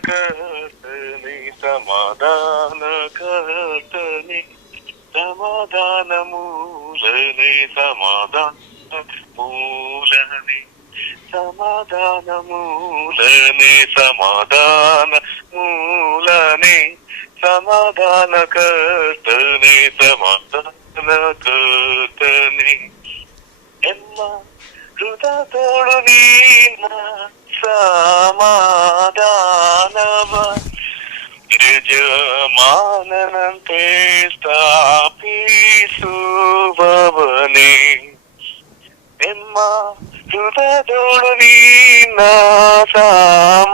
సమాధానకర్తని సమాధానకర్తని సమాధాన మూలని సమాధాన మూలని సమాధాన మూలని సమాధాన మూలని సమాధానకర్తని సమాధానకర్తని ఎల్ల హృదతోడు నీన సమాధానవ యజమాననంతే స్థాపిಸುವವನೇ ನಿಮ್ಮ ಹೃದಯದೊಳು ನಿನ್ನ ಸಮಾಧಾನವ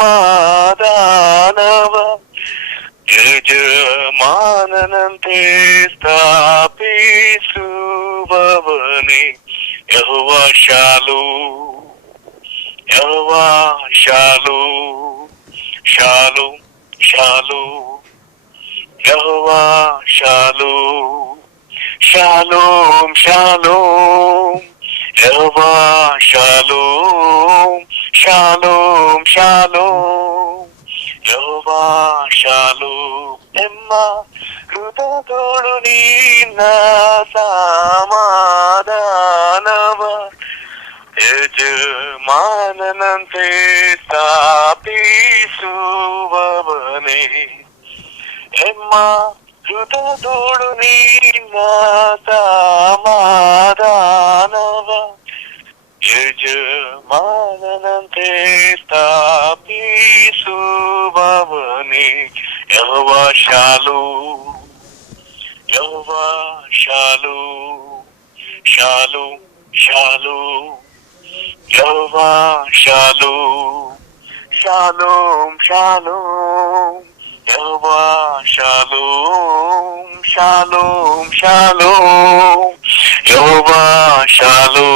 ಯಜಮಾನನಂತೆ ಸ್ಥಾಪಿಸುವವನೇ ಯೆಹೋವ ಶಾಲೋಮ್ ಯೆಹೋವ ಶಾಲೋಮ್ ಶಾಲೋಮ್ ಶಾಲೋಮ್ ಯೆಹೋವ ಶಾಲೋಮ್ ಶಾಲೋಮ್ ಶಾಲೋಮ್ ಯೆಹೋವ ಶಾಲೋಮ್ ಶಾಲೋಮ್ ಶಾಲೋಮ್ ಯೆಹೋವ ಶಾಲೋಮ್ ನಿಮ್ಮ ಹೃದಯದೊಳು ನಿನ್ನ ಸಮಾಧಾನವ ಯಜಮಾನನಂತೆ ಸ್ಥಾಪಿಸುವವನೇ ನಿಮ್ಮ ಹೃದಯದೊಳು ನಿನ್ನ ಸಮಾಧಾನವ ಯಜಮಾನನಂತೆ ಸ್ಥಾಪಿಸುವವನೇ ಯೆಹೋವ ಶಾಲೋಮ್ ಯೆಹೋವ ಶಾಲೋಮ್ ಶಾಲೋಮ್ ಶಾಲೋಮ್ ಯೆಹೋವ ಶಾಲೋಮ್ ಶಾಲೋಮ್ ಶಾಲೋಮ್ ಯೆಹೋವ ಶಾಲೋಮ್ ಶಾಲೋಮ್ ಶಾಲೋಮ್ ಯೆಹೋವ ಶಾಲೋಮ್